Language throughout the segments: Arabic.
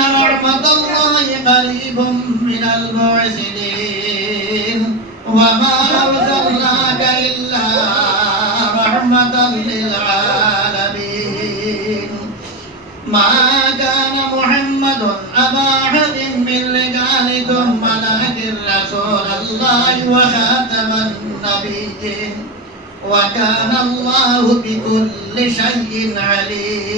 رحمة الله قريب من المحسنين وما أرسلناك إلا رحمة للعالمين ما كان محمد أبا أحد من رجالكم ولكن رسول الله وخاتم النبيين وكان الله بكل شيء عليما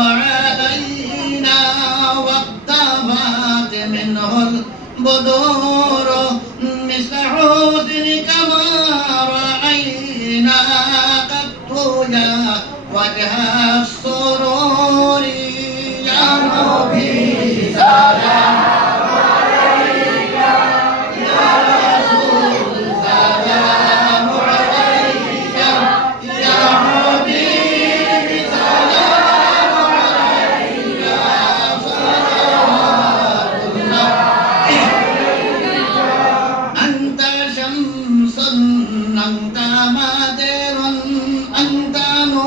علينا واقتبت منه البدور. مثل حسنك ما رأينا قد يا وجه السرور. يا نبي سلام.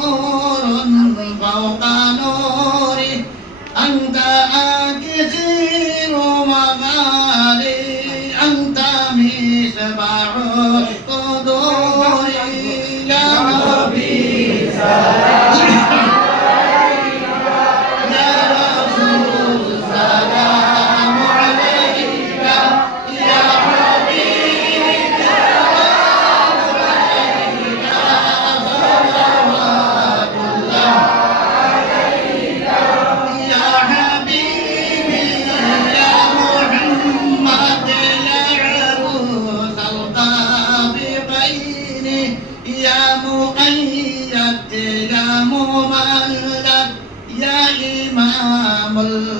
نور فوق نوري أنت أكثر يا مؤيد يا مملك يا إمام القبلتين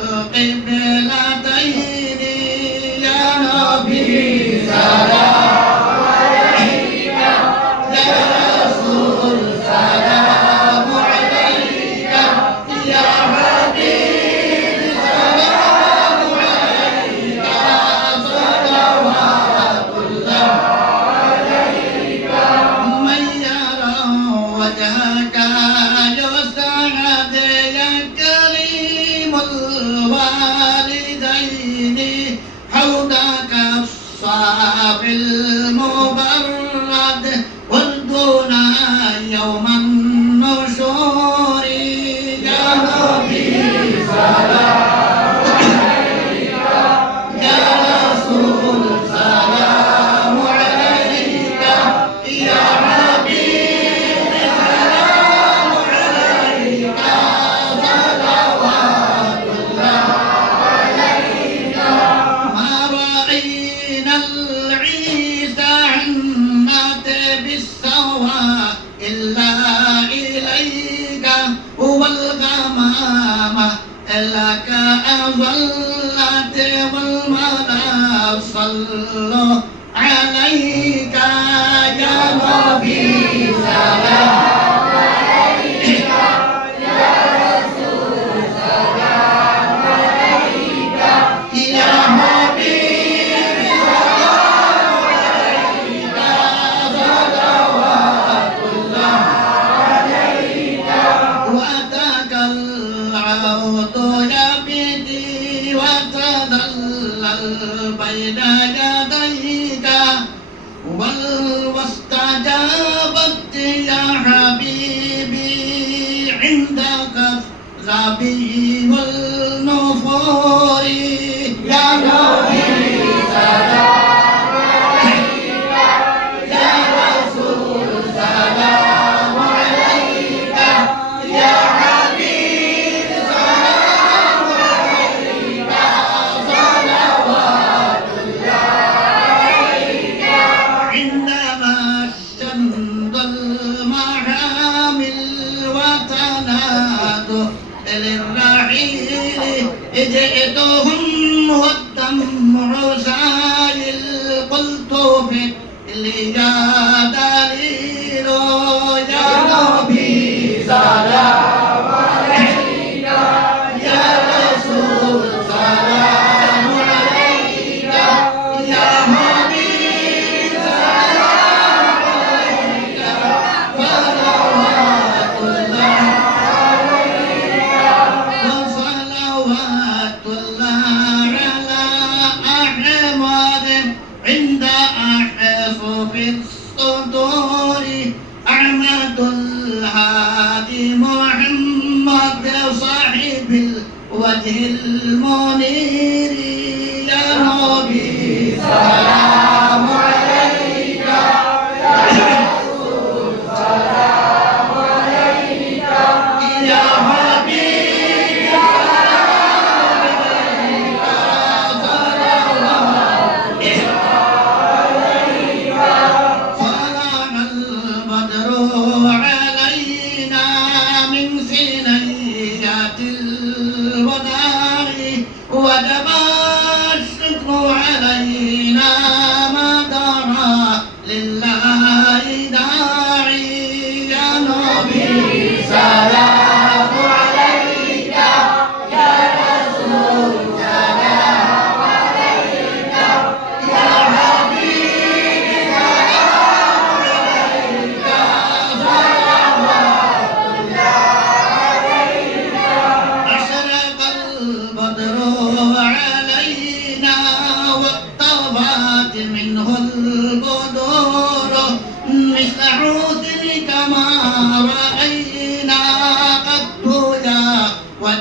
موضوع بيدي وتذلل بين للراعي جئتهم مهدا عسى للقلتوف اللي جاء الْمُؤْمِنِينَ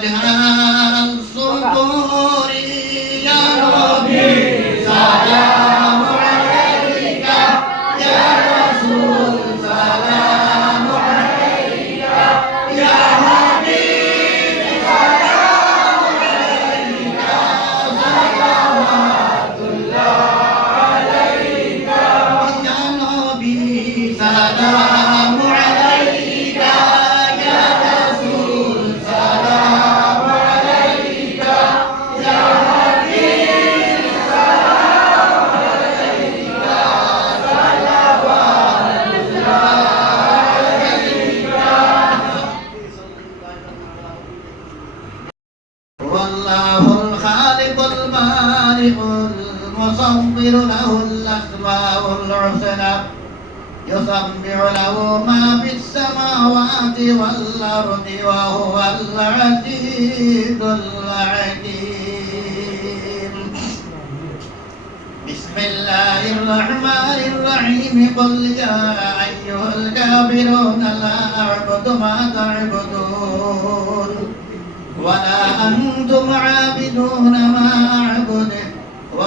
Fatihah يصبر له الأسماء الحسنى يصبر له ما في السماوات والأرض وهو العزيز العليم. بسم الله الرحمن الرحيم. قل يا أيها الكافرون لا أعبد ما تعبدون. ولا أنتم عابدون ما أعبد.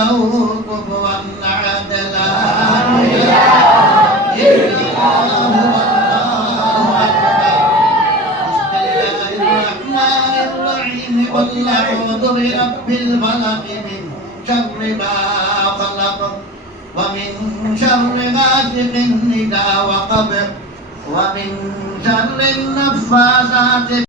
له كفوا أحد لا إله إلا الله والله أكبر بسم الله الرحمن الرحيم قل أعوذ برب الفلق من شر ما خلق ومن شر غاسق إذا وقب ومن شر النفاثات